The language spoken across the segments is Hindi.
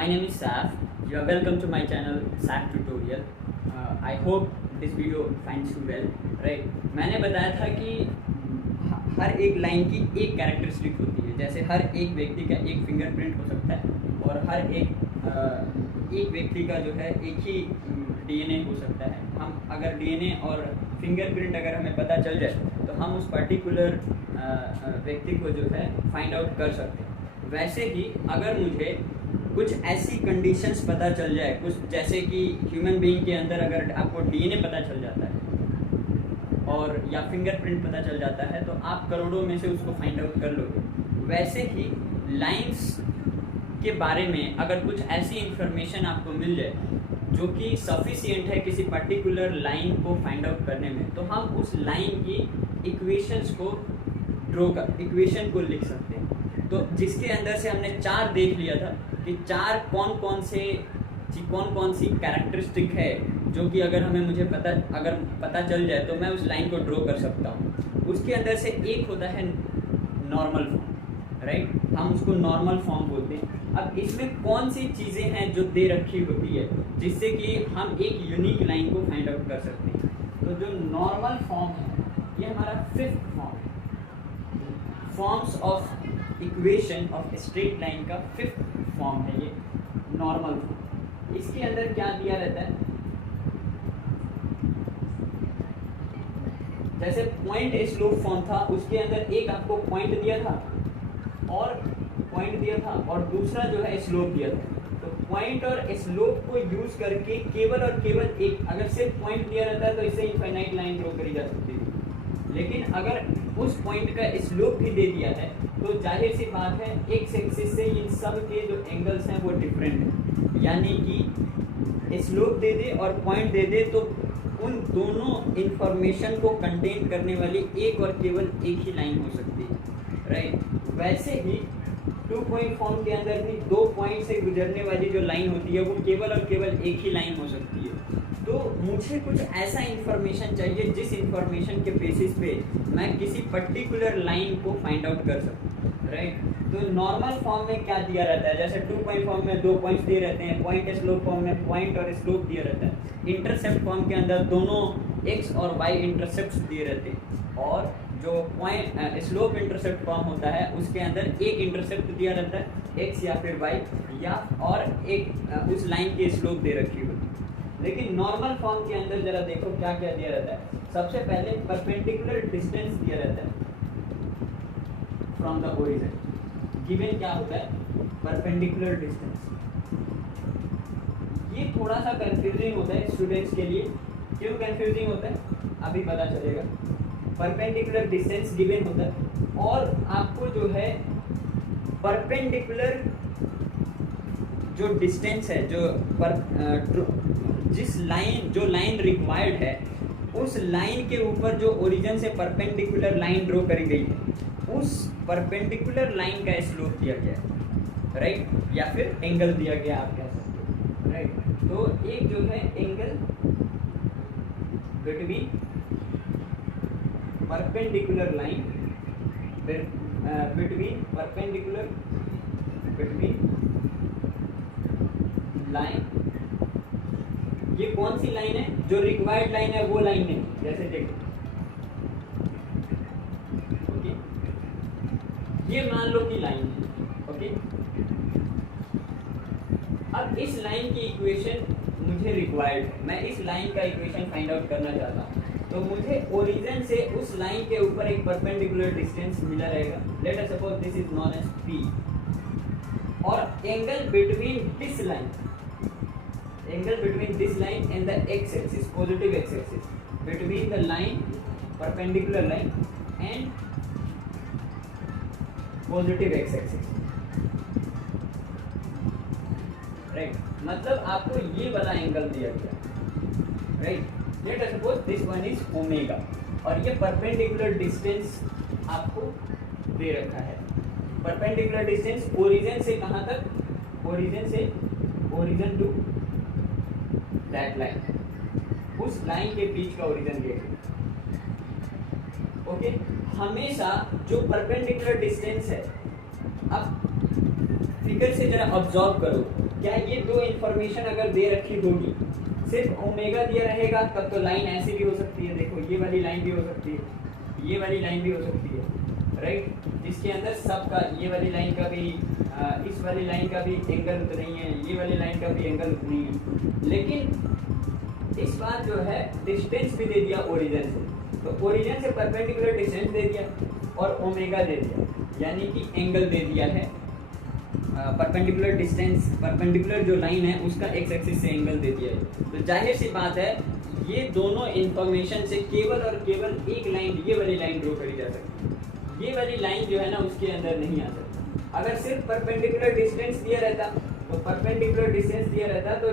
My name is Saf. You are welcome to my channel Saf Tutorial. I hope this video finds you well. Right? मैंने बताया था कि हर एक लाइन की एक कैरेक्टरिस्टिक होती है. जैसे हर एक व्यक्ति का एक फिंगरप्रिंट हो सकता है और हर एक व्यक्ति का जो है एक ही डीएनए हो सकता है. हम अगर डीएनए और फिंगरप्रिंट अगर हमें पता चल जाए तो हम उस पर्टिकुलर व्यक्ति को जो है फाइंड आउट कर सकते हैं. वैसे ही अगर मुझे कुछ ऐसी कंडीशंस पता चल जाए, कुछ जैसे कि ह्यूमन बीइंग के अंदर अगर आपको डीएनए पता चल जाता है और या फिंगरप्रिंट पता चल जाता है तो आप करोड़ों में से उसको फाइंड आउट कर लोगे. वैसे ही लाइंस के बारे में अगर कुछ ऐसी इंफॉर्मेशन आपको मिल जाए जो कि सफिशिएंट है किसी पर्टिकुलर लाइन को फाइंड आउट करने में, तो हम उस लाइन की इक्वेशंस को इक्वेशन को लिख सकते हैं. तो जिसके अंदर से हमने 4 देख लिया था कि 4 कौन कौन सी कैरेक्टरिस्टिक है जो कि अगर मुझे पता चल जाए तो मैं उस लाइन को ड्रॉ कर सकता हूँ. उसके अंदर से एक होता है नॉर्मल फॉर्म. राइट, हम उसको नॉर्मल फॉर्म बोलते हैं. अब इसमें कौन सी चीज़ें हैं जो दे रखी होती है जिससे कि हम एक यूनिक लाइन को फाइंड आउट कर सकते हैं. तो जो नॉर्मल फॉर्म है ये हमारा 5th फॉर्म है. Forms of equation of straight line का 5th फॉर्म है ये नॉर्मल फॉर्म. इसके अंदर क्या दिया रहता है, जैसे पॉइंट स्लोप फॉर्म था उसके अंदर एक आपको पॉइंट दिया था और दूसरा जो है स्लोप दिया था. तो पॉइंट और स्लोप को यूज करके केवल और केवल एक, अगर सिर्फ पॉइंट दिया रहता है तो इससे इनफाइनाइट लाइन ड्रॉ करी जा सकती है. लेकिन अगर उस पॉइंट का स्लोप भी दे दिया है तो जाहिर सी बात है एक्स एक्सिस से इन सब के जो एंगल्स हैं वो डिफरेंट है. यानी कि स्लोप दे दे और पॉइंट दे दे तो उन दोनों इंफॉर्मेशन को कंटेन करने वाली एक और केवल एक ही लाइन हो सकती है. राइट, वैसे ही 2 पॉइंट फॉर्म के अंदर भी 2 पॉइंट से गुजरने वाली जो लाइन होती है वो केवल और केवल एक ही लाइन हो सकती है. तो मुझे कुछ ऐसा इंफॉर्मेशन चाहिए जिस इंफॉर्मेशन के बेसिस पे मैं किसी पर्टिकुलर लाइन को फाइंड आउट कर सकूं. राइट, तो नॉर्मल फॉर्म में क्या दिया रहता है, जैसे 2 पॉइंट फॉर्म में 2 पॉइंट्स दिए रहते हैं, पॉइंट स्लोप फॉर्म में पॉइंट और स्लोप दिया रहता है, इंटरसेप्ट फॉर्म के अंदर दोनों एक्स और वाई इंटरसेप्ट दिए रहते हैं, और जो पॉइंट स्लोप इंटरसेप्ट फॉर्म होता है उसके अंदर एक इंटरसेप्ट दिया रहता है एक्स या फिर वाई या और एक उस लाइन की स्लोप दे रखी होती है. लेकिन नॉर्मल फॉर्म के अंदर जरा देखो क्या क्या दिया रहता है. सबसे पहले परपेंडिकुलर डिस्टेंस दिया रहता है फ्रॉम द ओरिजिन. गिवन क्या होता है, परपेंडिकुलर डिस्टेंस. ये थोड़ा सा कंफ्यूजिंग होता है स्टूडेंट्स के लिए. क्यों कंफ्यूजिंग होता है अभी पता चलेगा. परपेंडिकुलर डिस्टेंस गिवन होता है और आपको जो है परपेंडिकुलर जो डिस्टेंस है जो लाइन रिक्वायर्ड है उस लाइन के ऊपर जो ओरिजिन से परपेंडिकुलर लाइन ड्रॉ करी गई है उस परपेंडिकुलर लाइन का स्लोप दिया गया है. राइट, या फिर एंगल दिया गया आप कह सकते हैं. राइट, तो एक जो है angle between perpendicular line between line. ये कौन सी लाइन है, जो रिक्वायर्ड लाइन है वो लाइन है. जैसे देखो ओके, ये मान लो कि लाइन है. ओके, अब इस लाइन की इक्वेशन मुझे रिक्वायर्ड है. मैं इस लाइन का इक्वेशन फाइंड आउट करना चाहता हूँ. तो मुझे ओरिजिन से उस लाइन के ऊपर एक परपेंडिकुलर डिस्टेंस मिला रहेगा. Let us suppose this is known as P, और angle between this line and the x axis, positive x axis, between the line perpendicular line and positive x axis. Right, मतलब आपको ये वाला एंगल दिया गया. Right, let us suppose this one is omega और ये परपेंडिकुलर डिस्टेंस आपको दे रखा है. परपेंडिकुलर डिस्टेंस ओरिजिन से कहाँ तक, ओरिजिन टू दैट लाइन, उस लाइन के बीच का ओरिजिन दिया गया. ओके, हमेशा जो परपेंडिकुलर डिस्टेंस है, अब फिगर से जरा ऑब्जर्व करो क्या ये दो इंफॉर्मेशन अगर दे रखी होगी, सिर्फ ओमेगा दिया रहेगा तब तो लाइन ऐसी भी हो सकती है, देखो ये वाली लाइन भी हो सकती है, ये वाली लाइन भी हो सकती है, राइट, जिसके अंदर सबका ये वाली लाइन का भी इस वाली लाइन का भी एंगल उतना ही है, ये वाली लाइन का भी एंगल उतना ही है, लेकिन इस बार जो है डिस्टेंस भी दे दिया ओरिजिन से, तो ओरिजिन से परपेंडिकुलर डिस्टेंस दे दिया और ओमेगा दे दिया, यानी कि एंगल दे दिया है परपेंडिकुलर डिस्टेंस, परपेंडिकुलर जो लाइन है उसका एक्स एक्सिस से एंगल दे दिया है। तो जाहिर सी बात है ये दोनों इंफॉर्मेशन से केवल और केवल एक लाइन, ये वाली लाइन ड्रॉ करी जा सकती है, ये वाली लाइन जो है ना उसके अंदर नहीं आ सकती। अगर सिर्फ परपेंडिकुलर डिस्टेंस दिया रहता, तो परपेंडिकुलर डिस्टेंस दिया रहता तो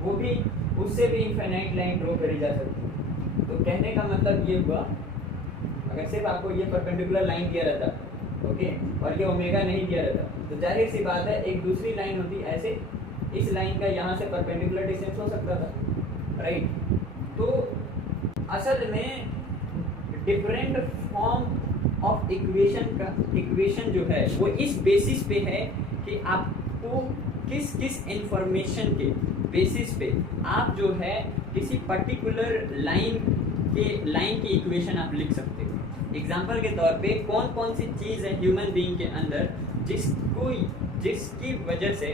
वो भी उससे भी इनफाइनाइट लाइन ड्रॉ करी जा सकती। तो कहने का मतलब ये हुआ, अगर सिर्फ आपको ये परपेंडिकुलर लाइन दिया रहता, ओके, और ये ओमेगा नहीं दिया रहता, तो जाहिर सी बात है एक दूसरी लाइन होती ऐसे, इस लाइन का यहाँ से परपेंडिकुलर डिस्टेंस हो सकता था, राइट। तो असल में डिफरेंट फॉर्म ऑफ इक्वेशन जो है वो इस बेसिस पे है कि आपको किस किस इंफॉर्मेशन के बेसिस पे आप जो है किसी पर्टिकुलर लाइन की इक्वेशन आप लिख सकते हो। एग्जाम्पल के तौर पे कौन कौन सी चीज़ है ह्यूमन बीइंग के अंदर जिसकी वजह से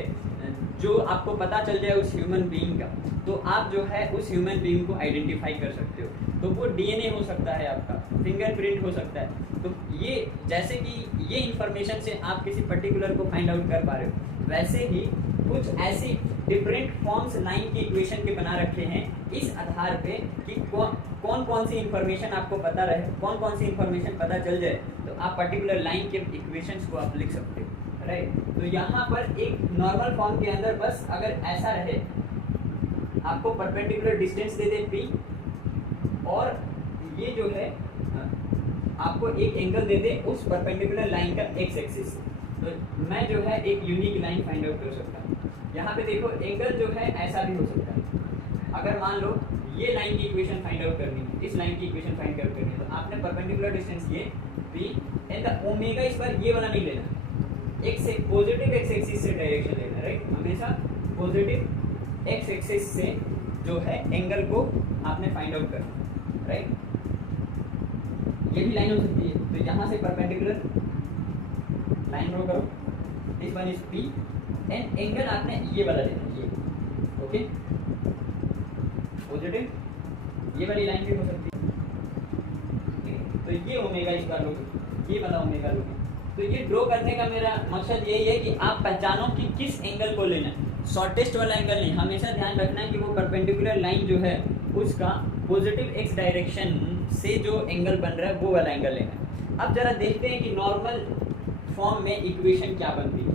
जो आपको पता चल जाए उस ह्यूमन बीइंग का, तो आप जो है उस ह्यूमन बीइंग को आइडेंटिफाई कर सकते हो। तो वो डीएनए हो सकता है, आपका फिंगरप्रिंट हो सकता है। तो ये जैसे कि ये इंफॉर्मेशन से आप किसी पर्टिकुलर को फाइंड आउट कर पा रहे हो, वैसे ही कुछ ऐसी डिफरेंट फॉर्म्स लाइन की इक्वेशन के बना रखे हैं इस आधार पे कि कौन कौन सी इंफॉर्मेशन आपको पता रहे, कौन कौन सी इंफॉर्मेशन पता चल जाए तो आप पर्टिकुलर लाइन के इक्वेशंस को आप लिख सकते हो, राइट। तो यहाँ पर एक नॉर्मल फॉर्म के अंदर बस अगर ऐसा रहे, आपको परपेंडिकुलर डिस्टेंस दे दे p, और ये जो है आपको एक एंगल दे दे उस परपेंडिकुलर लाइन का एक्स एक्सिस, तो मैं जो है एक यूनिक लाइन फाइंड आउट कर सकता हूँ। यहाँ पे देखो एंगल जो है ऐसा भी हो सकता है। अगर मान लो ये लाइन की इक्वेशन फाइंड आउट करनी है, इस लाइन की इक्वेशन फाइंड आउट करनी है, तो आपने परपेंडिकुलर डिस्टेंस ये p एंड द ओमेगा, इस बार ये वाला नहीं लेना, एक से पॉजिटिव एक्स एक्सिस से डायरेक्शन लेना, राइट। हमेशा पॉजिटिव एक्स एक्सिस से जो है एंगल को आपने फाइंड आउट करना, राइट। ये भी लाइन हो सकती है, तो यहाँ से परपेंडिकुलर लाइन ड्रॉ करो, this one is p and angle आपने ये वाला लेना, ये, ओके, पॉजिटिव, ये वाली लाइन भी हो सकती है, तो ये ओमेगा इस बार लोगे, ये वाला ओमेगा लोगे। तो ये ड्रॉ करने का मेरा मकसद यही है कि आप पहचानो कि किस एंगल को लेना है, शॉर्टेस्ट वाला एंगल नहीं, हमेशा ध्यान रखना है कि वो परपेंडिकुलर लाइन जो है उसका पॉजिटिव एक्स डायरेक्शन से जो एंगल बन रहा है वो वाला एंगल लेना है। अब जरा देखते हैं कि नॉर्मल फॉर्म में इक्वेशन क्या बनती है,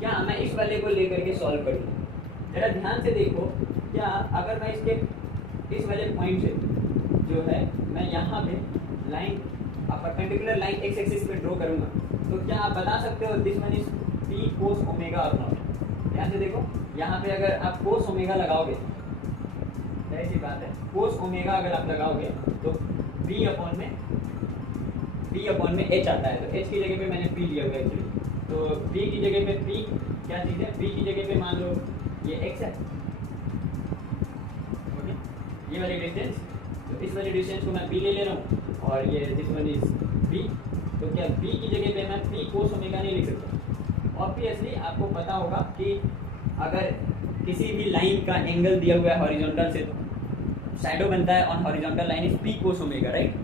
क्या मैं इस वाले को लेकर के सॉल्व करूँ। जरा ध्यान से देखो, क्या अगर मैं इसके इस वाले पॉइंट से जो है मैं यहाँ पे line perpendicular line x axis पे ड्रॉ करूँगा, तो क्या आप बता सकते हो this one is p cos omega और नॉट। ध्यान से देखो, यहाँ पे अगर आप कोस ओमेगा लगाओगे, ऐसी बात है, कोस ओमेगा अगर आप लगाओगे तो b अपॉन में h आता है, तो h की जगह पे मैंने p लिया हुआ है एक्चुअली, तो b की जगह पे p क्या चीज़ है, b की जगह पे मान लो ये x है, ओके, ये वाली डिस्टेंस, तो इस वाली डिस्टेंस को मैं p ले रहा हूँ, और ये दिस वन इज b, तो क्या b की जगह पे मैं p कोस ओमेगा नहीं लिख सकता। ऑब्वियसली आपको पता होगा कि अगर किसी भी लाइन का एंगल दिया हुआ है हॉरिजॉन्टल से, तो शैडो बनता है on horizontal line is p cos omega, right.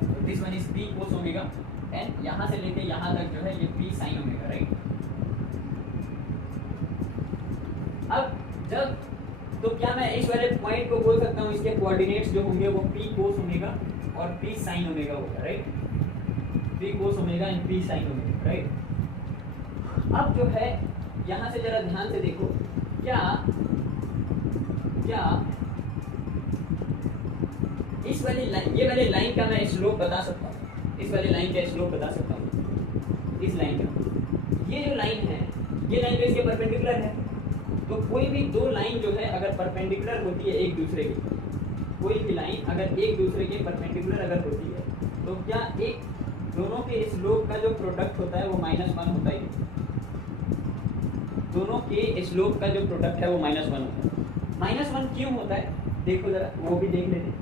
तो this one is p cos omega and यहाँ से लेके यहाँ तक जो है ये p साइन ओमेगा, राइट। अब जब तो क्या मैं इस वाले पॉइंट को बोल सकता हूँ इसके कोऑर्डिनेट्स जो होंगे वो p कोस ओमेगा और p साइन ओमेगा होगा, right, p cos omega and p sine omega, right. अब जो है यहाँ से जरा ध्यान से देखो, क्या इस वाली लाइन, ये वाली लाइन का मैं स्लोप बता सकता हूँ, इस वाली लाइन का स्लोप बता सकता हूँ, इस लाइन का, ये जो लाइन है ये लाइन तो इसके परपेंडिकुलर है, तो कोई भी दो लाइन जो है अगर परपेंडिकुलर होती है एक दूसरे की, कोई भी लाइन अगर एक दूसरे के परपेंडिकुलर अगर होती है, तो क्या एक दोनों के स्लोप का जो प्रोडक्ट होता है वो -1 होता ही, दोनों के स्लोप का जो प्रोडक्ट है वो -1 होता है। -1 क्यों होता है देखो जरा, वो भी देख लेते हैं।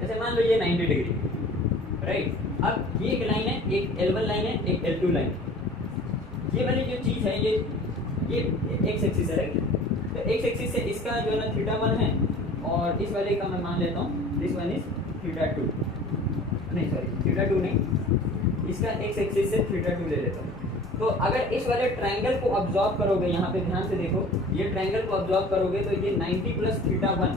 जैसे मान लो ये 90 डिग्री, राइट। अब ये एक लाइन है, एक L1 लाइन है, एक L2 लाइन। ये वाली जो चीज़ है ये एक्स एक्सिस है, राइट। तो एक्स एक्सिस से इसका जो है ना θ1 है, और इस वाले का मैं मान लेता हूँ दिस वन इज θ2, नहीं सॉरी θ2 नहीं, इसका एक्स एक्सिस से θ2 ले लेता हूँ। तो अगर इस वाले ट्रायंगल को ऑब्जॉर्व करोगे, यहाँ पे ध्यान से देखो, ये ट्रायंगल को ऑब्जॉर्व करोगे तो ये 90 + θ1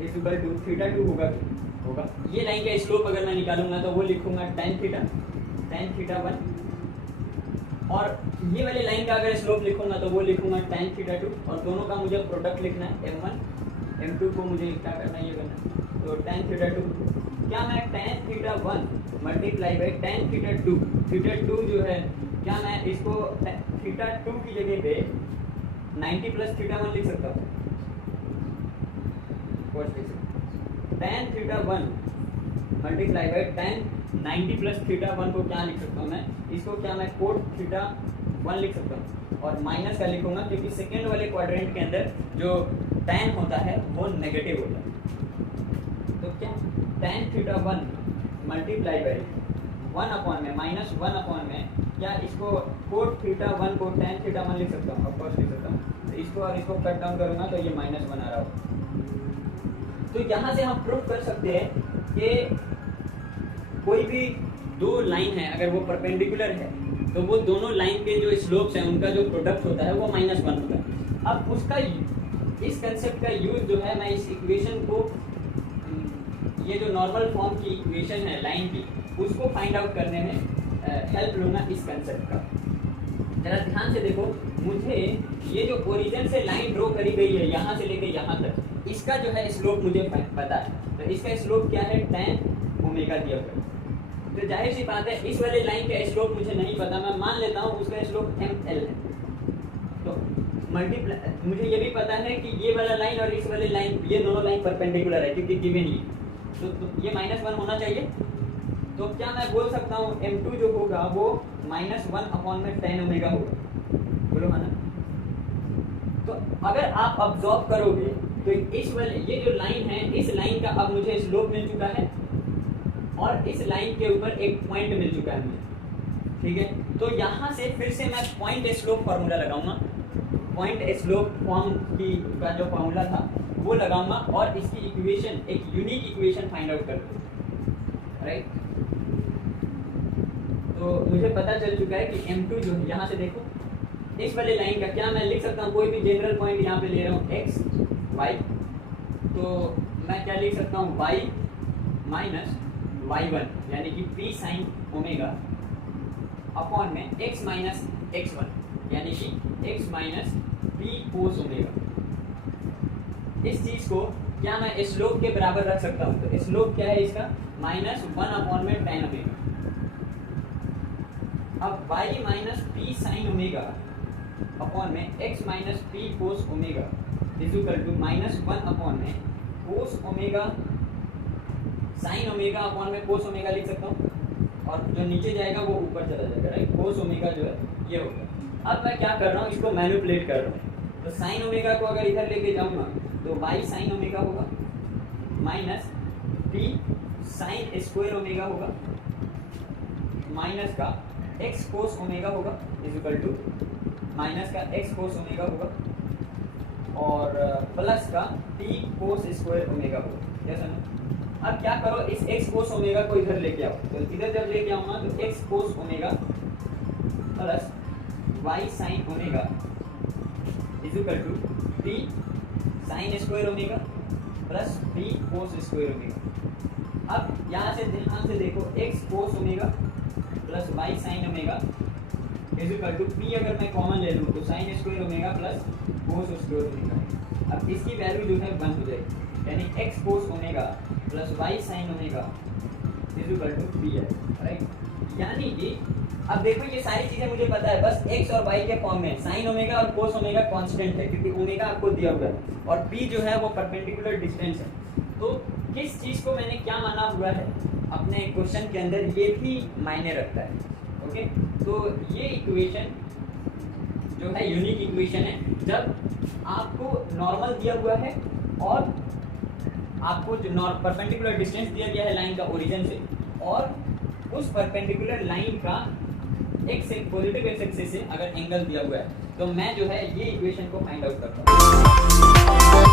इज इक्वल टू θ2 होगा। ये लाइन का स्लोप अगर मैं निकालूंगा तो वो लिखूंगा tan θ1, और ये वाली लाइन का अगर स्लोप लिखूंगा तो वो लिखूंगा tan θ2, और दोनों का मुझे प्रोडक्ट लिखना है m1 m2 को मुझे क्या करना है, ये करना है। तो tan θ2 क्या मैं tan θ1 मल्टीप्लाई बाई tan θ2 जो है, क्या मैं इसको θ2 की जगह पे 90 + θ1 लिख सकता हूँ? tan θ1 मल्टीप्लाई बाई tan 90 + θ1 को क्या लिख सकता हूँ मैं, इसको क्या मैं cot θ1 लिख सकता हूँ, और माइनस का लिखूंगा क्योंकि सेकेंड वाले क्वाड्रेंट के अंदर जो tan होता है वो नेगेटिव होता है। तो क्या tan θ1 मल्टीप्लाई बाई 1 में -1 में, क्या इसको cot θ1 को tan θ1 लिख सकता हूँ? ऑफकोर्स लिख सकता हूँ। तो इसको और इसको कट डाउन करूँगा तो ये -1 आ रहा हो। तो यहाँ से हम प्रूव कर सकते हैं कि कोई भी दो लाइन है, अगर वो परपेंडिकुलर है तो वो दोनों लाइन के जो स्लोप्स हैं उनका जो प्रोडक्ट होता है वो -1 होता है। अब उसका इस कंसेप्ट का यूज जो है, मैं इस इक्वेशन को, ये जो नॉर्मल फॉर्म की इक्वेशन है लाइन की, उसको फाइंड आउट करने में हेल्प लूँगा इस कंसेप्ट का। जरा ध्यान से देखो, मुझे ये जो ओरिजिन से लाइन ड्रॉ करी गई है यहाँ से लेके यहाँ तक, इसका जो है स्लोप मुझे पता है। तो इसका स्लोप क्या है, tan ओमेगा दिया हुआ है। तो जाहिर सी बात है इस वाले लाइन का स्लोप मुझे नहीं पता, मैं मान लेता हूँ उसका स्लोप ml है। तो मल्टीप्लाई, मुझे ये भी पता है कि ये वाला लाइन और इस वाले लाइन, ये दोनों लाइन परपेंडिकुलर है क्योंकि गिवन ही, तो ये -1 होना चाहिए। तो क्या मैं बोल सकता हूँ m2 जो होगा वो -1 में tan ओमेगा होगा, बोलो है ना। तो अगर आप ऑब्जॉर्व करोगे तो इस वाले ये जो लाइन है, इस लाइन का अब मुझे स्लोप मिल चुका है, और इस लाइन के ऊपर एक पॉइंट मिल चुका है मुझे, ठीक है। तो यहाँ से फिर से मैं पॉइंट स्लोप फार्मूला लगाऊंगा, पॉइंट स्लोप फॉर्म की का जो फार्मूला था वो लगाऊंगा, और इसकी इक्वेशन, एक यूनिक इक्वेशन फाइंड आउट कर दूँ, राइट। तो मुझे पता चल चुका है कि m2 जो है, यहाँ से देखो इस वाले लाइन का क्या मैं लिख सकता हूँ, कोई भी जनरल पॉइंट यहाँ पे ले रहा हूँ x y, तो मैं क्या लिख सकता हूँ y - y1 यानी कि p sin ओमेगा अपॉन में x - x1 यानी कि x - p cos ओमेगा। इस चीज को क्या मैं स्लोप के बराबर रख सकता हूँ? तो स्लोप क्या है इसका, -1 में tan ओमेगा। अब y - p sin omega upon में x - p cos omega is equal to -1 में cos omega sin omega upon में cos ओमेगा लिख सकता हूँ, और जो नीचे जाएगा वो ऊपर चला जाएगा, राइट। cos ओमेगा जो है ये होगा। अब मैं क्या कर रहा हूँ, इसको मैनिपुलेट कर रहा हूँ। तो sin ओमेगा को अगर इधर लेके जाऊँगा तो y sin ओमेगा होगा minus p sin square omega होगा, माइनस का x cos ओमेगा होगा इज इक्वल टू माइनस का x cos ओमेगा होगा, और प्लस का t cos स्क्वायर ओमेगा होगा। जैसा ना, अब क्या करो, इस x cos ओमेगा को इधर लेके आओ। तो इधर जब लेके आऊंगा तो x cos omega plus y sin omega is equal to t sin square omega plus b cos square omega. अब यहाँ से ध्यान से देखो, x cos omega plus y sin omega is equal to p, अगर मैं कॉमन ले लूँ तो sin square omega plus cos square omega. अब इसकी वैल्यू जो है 1 हो जाएगी, यानी x cos omega plus y sin omega is equal to p है, राइट। यानी कि अब देखो ये सारी चीजें मुझे पता है, बस x और y के फॉर्म में sin ओमेगा और cos ओमेगा कांस्टेंट है क्योंकि ओमेगा आपको दिया हुआ है और p जो है वो परपेंडिकुलर डिस्टेंस है। तो किस चीज को मैंने क्या माना हुआ है अपने क्वेश्चन के अंदर, ये भी मायने रखता है। ओके, तो ये इक्वेशन जो है यूनिक इक्वेशन है जब आपको नॉर्मल दिया हुआ है और आपको जो परपेंडिकुलर डिस्टेंस दिया गया है लाइन का ओरिजिन से, और उस परपेंडिकुलर लाइन का एक्स पॉजिटिव एक्स एक्सिस से अगर एंगल दिया हुआ है, तो मैं जो है ये इक्वेशन को फाइंड आउट करता हूँ।